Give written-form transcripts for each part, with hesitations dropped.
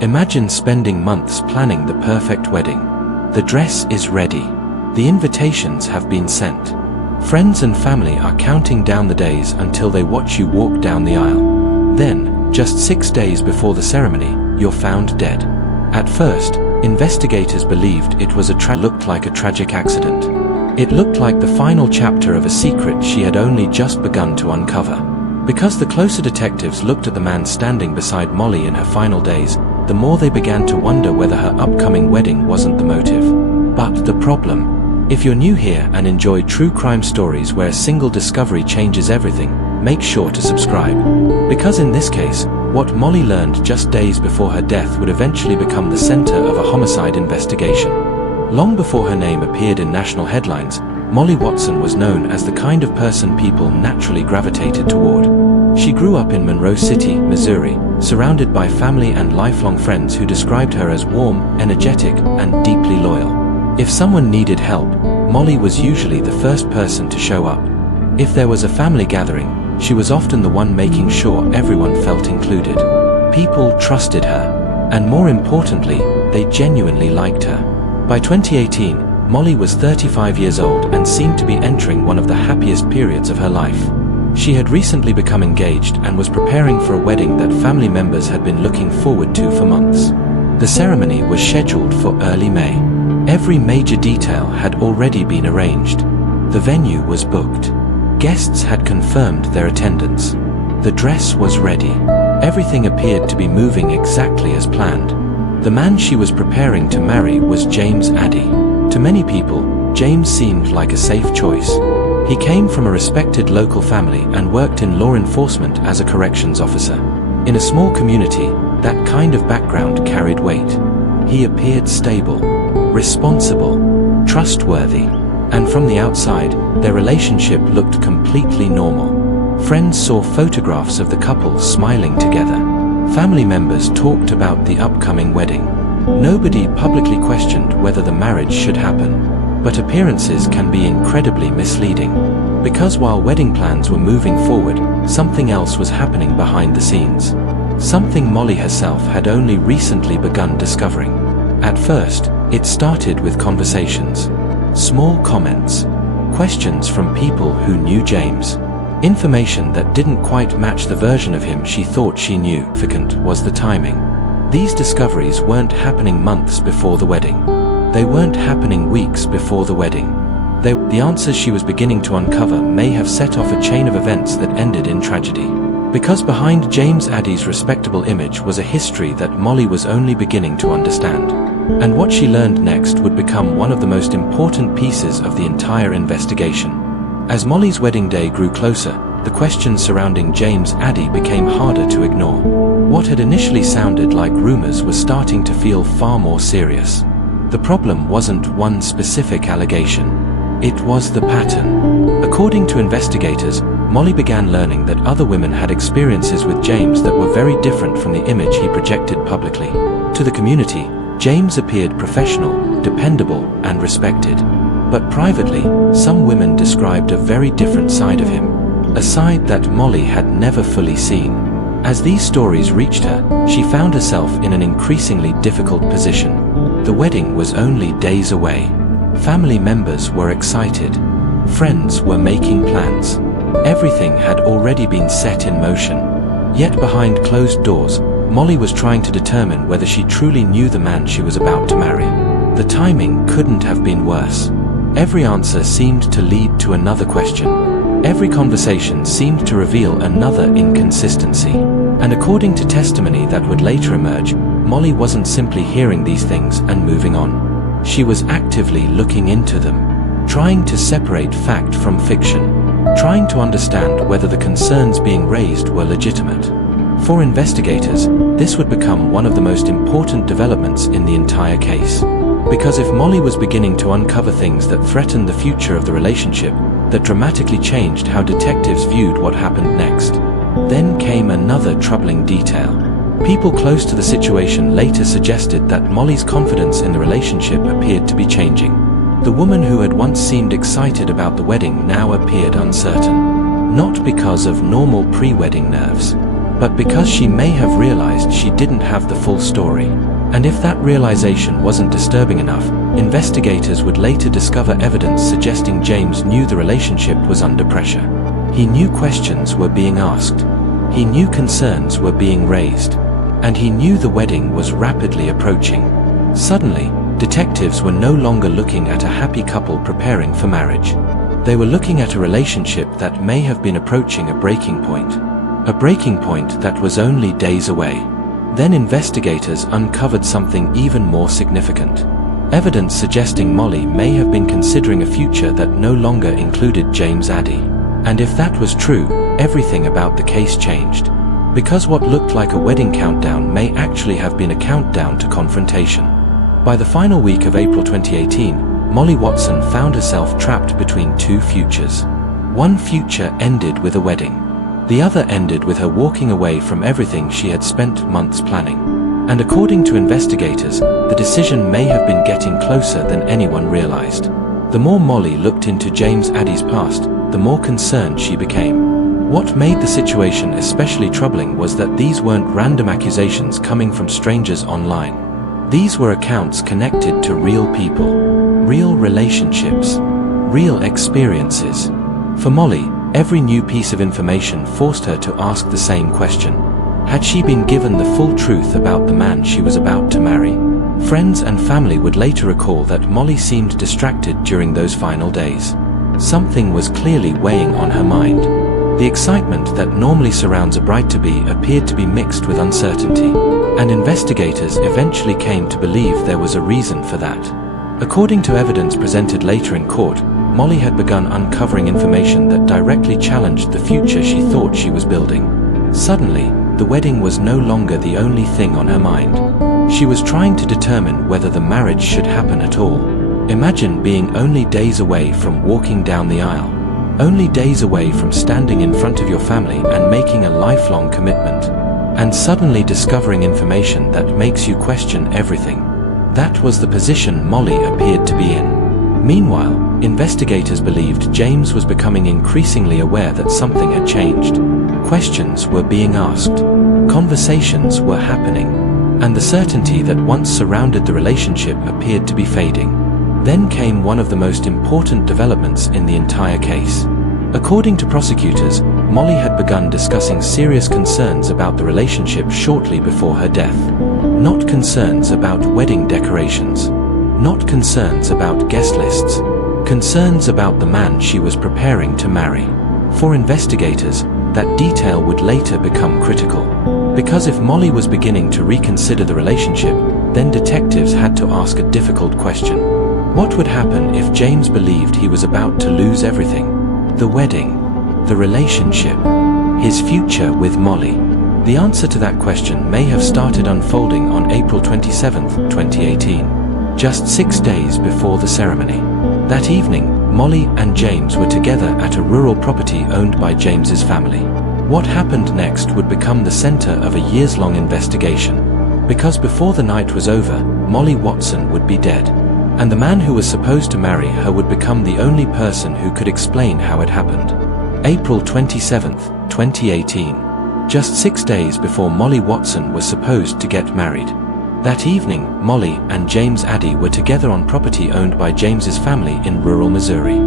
Imagine spending months planning the perfect wedding. The dress is ready. The invitations have been sent. Friends and family are counting down the days until they watch you walk down the aisle. Then, just 6 days before the ceremony, you're found dead. At first, investigators believed it looked like a tragic accident. It looked like the final chapter of a secret she had only just begun to uncover. Because the closer detectives looked at the man standing beside Molly in her final days, the more they began to wonder whether her upcoming wedding wasn't the motive. But the problem? If you're new here and enjoy true crime stories where a single discovery changes everything, make sure to subscribe. Because in this case, what Molly learned just days before her death would eventually become the center of a homicide investigation. Long before her name appeared in national headlines, Molly Watson was known as the kind of person people naturally gravitated toward. She grew up in Monroe City, Missouri, surrounded by family and lifelong friends who described her as warm, energetic, and deeply loyal. If someone needed help, Molly was usually the first person to show up. If there was a family gathering, she was often the one making sure everyone felt included. People trusted her, and more importantly, they genuinely liked her. By 2018, Molly was 35 years old and seemed to be entering one of the happiest periods of her life. She had recently become engaged and was preparing for a wedding that family members had been looking forward to for months. The ceremony was scheduled for early May. Every major detail had already been arranged. The venue was booked. Guests had confirmed their attendance. The dress was ready. Everything appeared to be moving exactly as planned. The man she was preparing to marry was James Addy. To many people, James seemed like a safe choice. He came from a respected local family and worked in law enforcement as a corrections officer. In a small community, that kind of background carried weight. He appeared stable, responsible, trustworthy, and from the outside, their relationship looked completely normal. Friends saw photographs of the couple smiling together. Family members talked about the upcoming wedding. Nobody publicly questioned whether the marriage should happen. But appearances can be incredibly misleading. Because while wedding plans were moving forward, something else was happening behind the scenes. Something Molly herself had only recently begun discovering. At first, it started with conversations. Small comments. Questions from people who knew James. Information that didn't quite match the version of him she thought she knew. Significant was the timing. These discoveries weren't happening months before the wedding. They weren't happening weeks before the wedding. The answers she was beginning to uncover may have set off a chain of events that ended in tragedy. Because behind James Addy's respectable image was a history that Molly was only beginning to understand. And what she learned next would become one of the most important pieces of the entire investigation. As Molly's wedding day grew closer, the questions surrounding James Addy became harder to ignore. What had initially sounded like rumors was starting to feel far more serious. The problem wasn't one specific allegation. It was the pattern. According to investigators, Molly began learning that other women had experiences with James that were very different from the image he projected publicly. To the community, James appeared professional, dependable, and respected. But privately, some women described a very different side of him. A side that Molly had never fully seen. As these stories reached her, she found herself in an increasingly difficult position. The wedding was only days away. Family members were excited. Friends were making plans. Everything had already been set in motion. Yet behind closed doors, Molly was trying to determine whether she truly knew the man she was about to marry. The timing couldn't have been worse. Every answer seemed to lead to another question. Every conversation seemed to reveal another inconsistency. And according to testimony that would later emerge, Molly wasn't simply hearing these things and moving on. She was actively looking into them, trying to separate fact from fiction, trying to understand whether the concerns being raised were legitimate. For investigators, this would become one of the most important developments in the entire case. Because if Molly was beginning to uncover things that threatened the future of the relationship, that dramatically changed how detectives viewed what happened next. Then came another troubling detail. People close to the situation later suggested that Molly's confidence in the relationship appeared to be changing. The woman who had once seemed excited about the wedding now appeared uncertain. Not because of normal pre-wedding nerves, but because she may have realized she didn't have the full story. And if that realization wasn't disturbing enough, investigators would later discover evidence suggesting James knew the relationship was under pressure. He knew questions were being asked. He knew concerns were being raised. And he knew the wedding was rapidly approaching. Suddenly, detectives were no longer looking at a happy couple preparing for marriage. They were looking at a relationship that may have been approaching a breaking point. A breaking point that was only days away. Then investigators uncovered something even more significant. Evidence suggesting Molly may have been considering a future that no longer included James Addy. And if that was true, everything about the case changed. Because what looked like a wedding countdown may actually have been a countdown to confrontation. By the final week of April 2018, Molly Watson found herself trapped between two futures. One future ended with a wedding. The other ended with her walking away from everything she had spent months planning. And according to investigators, the decision may have been getting closer than anyone realized. The more Molly looked into James Addy's past, the more concerned she became. What made the situation especially troubling was that these weren't random accusations coming from strangers online. These were accounts connected to real people, real relationships, real experiences. For Molly, every new piece of information forced her to ask the same question. Had she been given the full truth about the man she was about to marry? Friends and family would later recall that Molly seemed distracted during those final days. Something was clearly weighing on her mind. The excitement that normally surrounds a bride-to-be appeared to be mixed with uncertainty, and investigators eventually came to believe there was a reason for that. According to evidence presented later in court, Molly had begun uncovering information that directly challenged the future she thought she was building. Suddenly, the wedding was no longer the only thing on her mind. She was trying to determine whether the marriage should happen at all. Imagine being only days away from walking down the aisle. Only days away from standing in front of your family and making a lifelong commitment. And suddenly discovering information that makes you question everything. That was the position Molly appeared to be in. Meanwhile, investigators believed James was becoming increasingly aware that something had changed. Questions were being asked. Conversations were happening. And the certainty that once surrounded the relationship appeared to be fading. Then came one of the most important developments in the entire case. According to prosecutors, Molly had begun discussing serious concerns about the relationship shortly before her death. Not concerns about wedding decorations. Not concerns about guest lists. Concerns about the man she was preparing to marry. For investigators, that detail would later become critical. Because if Molly was beginning to reconsider the relationship, then detectives had to ask a difficult question. What would happen if James believed he was about to lose everything? The wedding, the relationship, his future with Molly. The answer to that question may have started unfolding on April 27, 2018, just 6 days before the ceremony. That evening, Molly and James were together at a rural property owned by James's family. What happened next would become the center of a years-long investigation. Because before the night was over, Molly Watson would be dead. And the man who was supposed to marry her would become the only person who could explain how it happened. April 27, 2018. Just 6 days before Molly Watson was supposed to get married. That evening, Molly and James Addy were together on property owned by James's family in rural Missouri.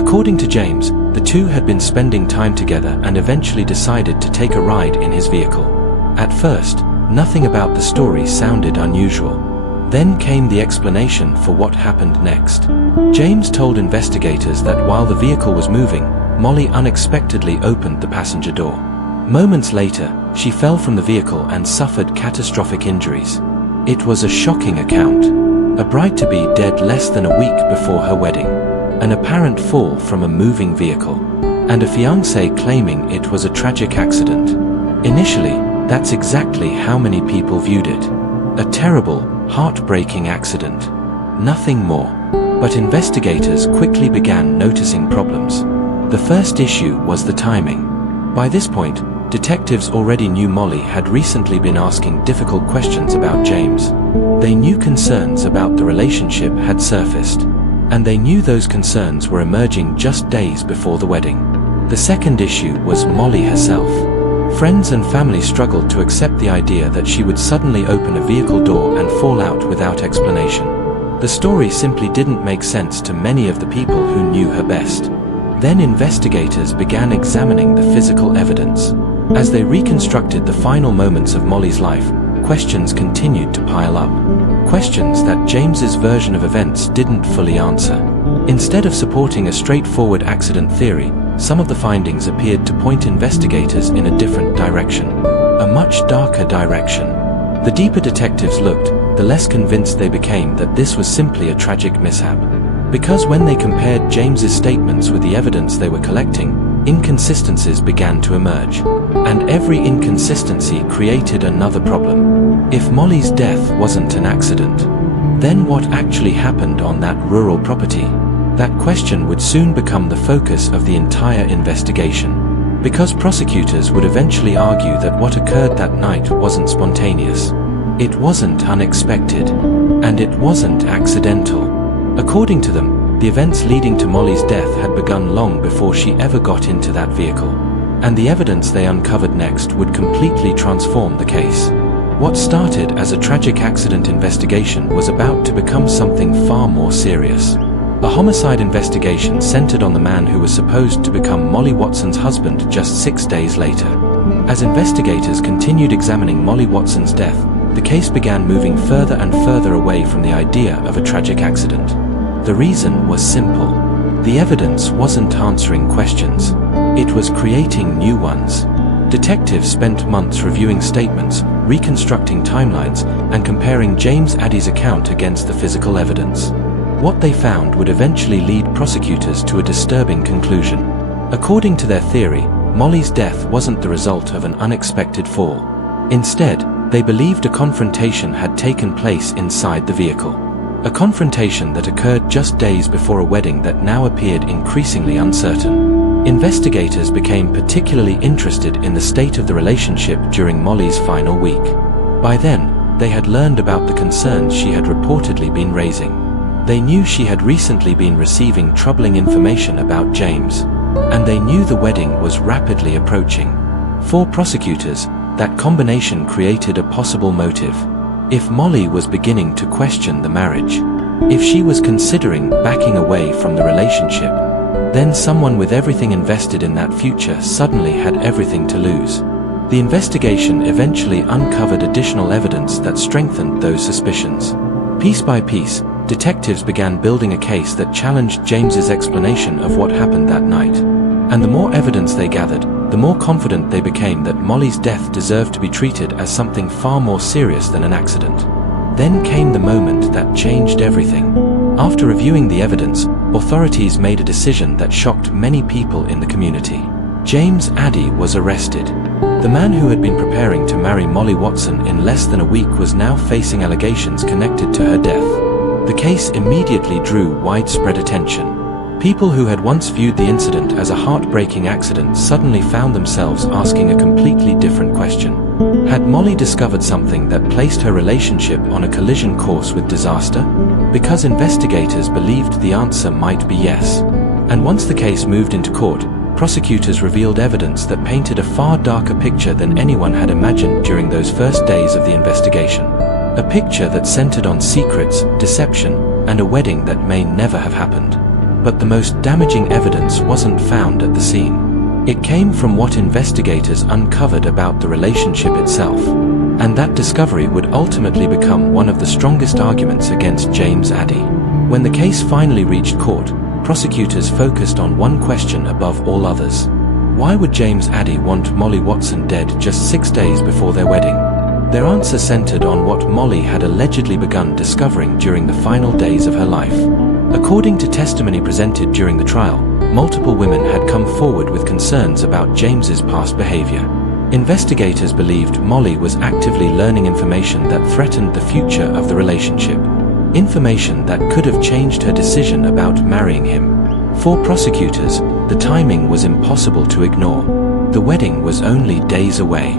According to James, the two had been spending time together and eventually decided to take a ride in his vehicle. At first, nothing about the story sounded unusual. Then came the explanation for what happened next. James told investigators that while the vehicle was moving, Molly unexpectedly opened the passenger door. Moments later, she fell from the vehicle and suffered catastrophic injuries. It was a shocking account. A bride-to-be dead less than a week before her wedding. An apparent fall from a moving vehicle. And a fiancé claiming it was a tragic accident. Initially, that's exactly how many people viewed it. A terrible, heartbreaking accident. Nothing more. But investigators quickly began noticing problems. The first issue was the timing. By this point, detectives already knew Molly had recently been asking difficult questions about James. They knew concerns about the relationship had surfaced. And they knew those concerns were emerging just days before the wedding. The second issue was Molly herself. Friends and family struggled to accept the idea that she would suddenly open a vehicle door and fall out without explanation. The story simply didn't make sense to many of the people who knew her best. Then investigators began examining the physical evidence. As they reconstructed the final moments of Molly's life, questions continued to pile up. Questions that James's version of events didn't fully answer. Instead of supporting a straightforward accident theory, some of the findings appeared to point investigators in a different direction. A much darker direction. The deeper detectives looked, the less convinced they became that this was simply a tragic mishap. Because when they compared James's statements with the evidence they were collecting, inconsistencies began to emerge. And every inconsistency created another problem. If Molly's death wasn't an accident, then what actually happened on that rural property? That question would soon become the focus of the entire investigation. Because prosecutors would eventually argue that what occurred that night wasn't spontaneous. It wasn't unexpected. And it wasn't accidental. According to them, the events leading to Molly's death had begun long before she ever got into that vehicle. And the evidence they uncovered next would completely transform the case. What started as a tragic accident investigation was about to become something far more serious. A homicide investigation centered on the man who was supposed to become Molly Watson's husband just 6 days later. As investigators continued examining Molly Watson's death, the case began moving further and further away from the idea of a tragic accident. The reason was simple. The evidence wasn't answering questions. It was creating new ones. Detectives spent months reviewing statements, reconstructing timelines, and comparing James Addy's account against the physical evidence. What they found would eventually lead prosecutors to a disturbing conclusion. According to their theory, Molly's death wasn't the result of an unexpected fall. Instead, they believed a confrontation had taken place inside the vehicle. A confrontation that occurred just days before a wedding that now appeared increasingly uncertain. Investigators became particularly interested in the state of the relationship during Molly's final week. By then, they had learned about the concerns she had reportedly been raising. They knew she had recently been receiving troubling information about James. And they knew the wedding was rapidly approaching. For prosecutors, that combination created a possible motive. If Molly was beginning to question the marriage, if she was considering backing away from the relationship, then someone with everything invested in that future suddenly had everything to lose. The investigation eventually uncovered additional evidence that strengthened those suspicions. Piece by piece, detectives began building a case that challenged James's explanation of what happened that night. And the more evidence they gathered, the more confident they became that Molly's death deserved to be treated as something far more serious than an accident. Then came the moment that changed everything. After reviewing the evidence, authorities made a decision that shocked many people in the community. James Addy was arrested. The man who had been preparing to marry Molly Watson in less than a week was now facing allegations connected to her death. The case immediately drew widespread attention. People who had once viewed the incident as a heartbreaking accident suddenly found themselves asking a completely different question. Had Molly discovered something that placed her relationship on a collision course with disaster? Because investigators believed the answer might be yes. And once the case moved into court, prosecutors revealed evidence that painted a far darker picture than anyone had imagined during those first days of the investigation. A picture that centered on secrets, deception, and a wedding that may never have happened. But the most damaging evidence wasn't found at the scene. It came from what investigators uncovered about the relationship itself. And that discovery would ultimately become one of the strongest arguments against James Addy. When the case finally reached court, prosecutors focused on one question above all others. Why would James Addy want Molly Watson dead just 6 days before their wedding? Their answer centered on what Molly had allegedly begun discovering during the final days of her life. According to testimony presented during the trial, multiple women had come forward with concerns about James's past behavior. Investigators believed Molly was actively learning information that threatened the future of the relationship. Information that could have changed her decision about marrying him. For prosecutors, the timing was impossible to ignore. The wedding was only days away.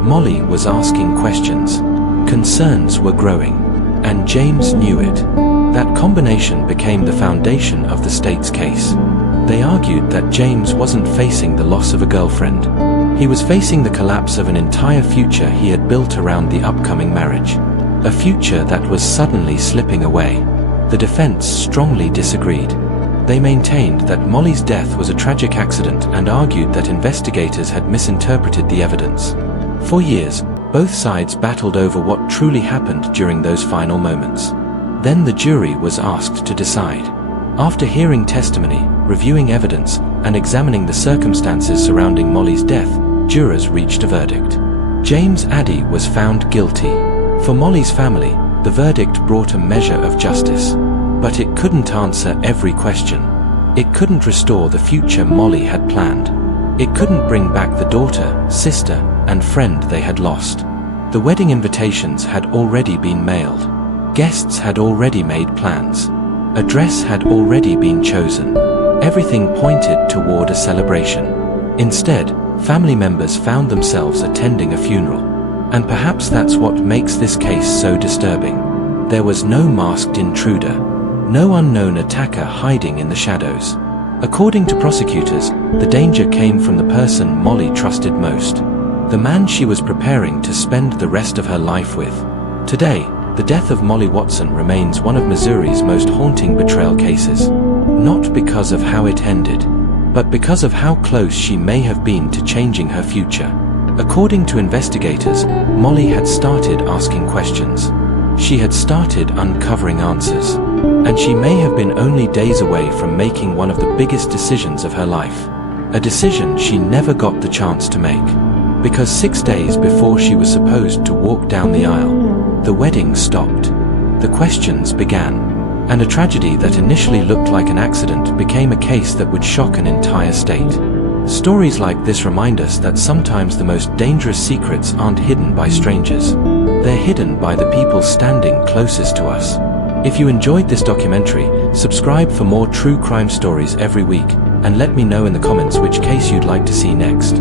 Molly was asking questions. Concerns were growing. And James knew it. That combination became the foundation of the state's case. They argued that James wasn't facing the loss of a girlfriend. He was facing the collapse of an entire future he had built around the upcoming marriage. A future that was suddenly slipping away. The defense strongly disagreed. They maintained that Molly's death was a tragic accident and argued that investigators had misinterpreted the evidence. For years, both sides battled over what truly happened during those final moments. Then the jury was asked to decide. After hearing testimony, reviewing evidence, and examining the circumstances surrounding Molly's death, jurors reached a verdict. James Addy was found guilty. For Molly's family, the verdict brought a measure of justice. But it couldn't answer every question. It couldn't restore the future Molly had planned. It couldn't bring back the daughter, sister, and friend they had lost. The wedding invitations had already been mailed. Guests had already made plans. A dress had already been chosen. Everything pointed toward a celebration. Instead, family members found themselves attending a funeral. And perhaps that's what makes this case so disturbing. There was no masked intruder. No unknown attacker hiding in the shadows. According to prosecutors, the danger came from the person Molly trusted most. The man she was preparing to spend the rest of her life with. Today, the death of Molly Watson remains one of Missouri's most haunting betrayal cases. Not because of how it ended, but because of how close she may have been to changing her future. According to investigators, Molly had started asking questions. She had started uncovering answers. And she may have been only days away from making one of the biggest decisions of her life. A decision she never got the chance to make. Because 6 days before she was supposed to walk down the aisle, the wedding stopped. The questions began. And a tragedy that initially looked like an accident became a case that would shock an entire state. Stories like this remind us that sometimes the most dangerous secrets aren't hidden by strangers. They're hidden by the people standing closest to us. If you enjoyed this documentary, subscribe for more true crime stories every week, and let me know in the comments which case you'd like to see next.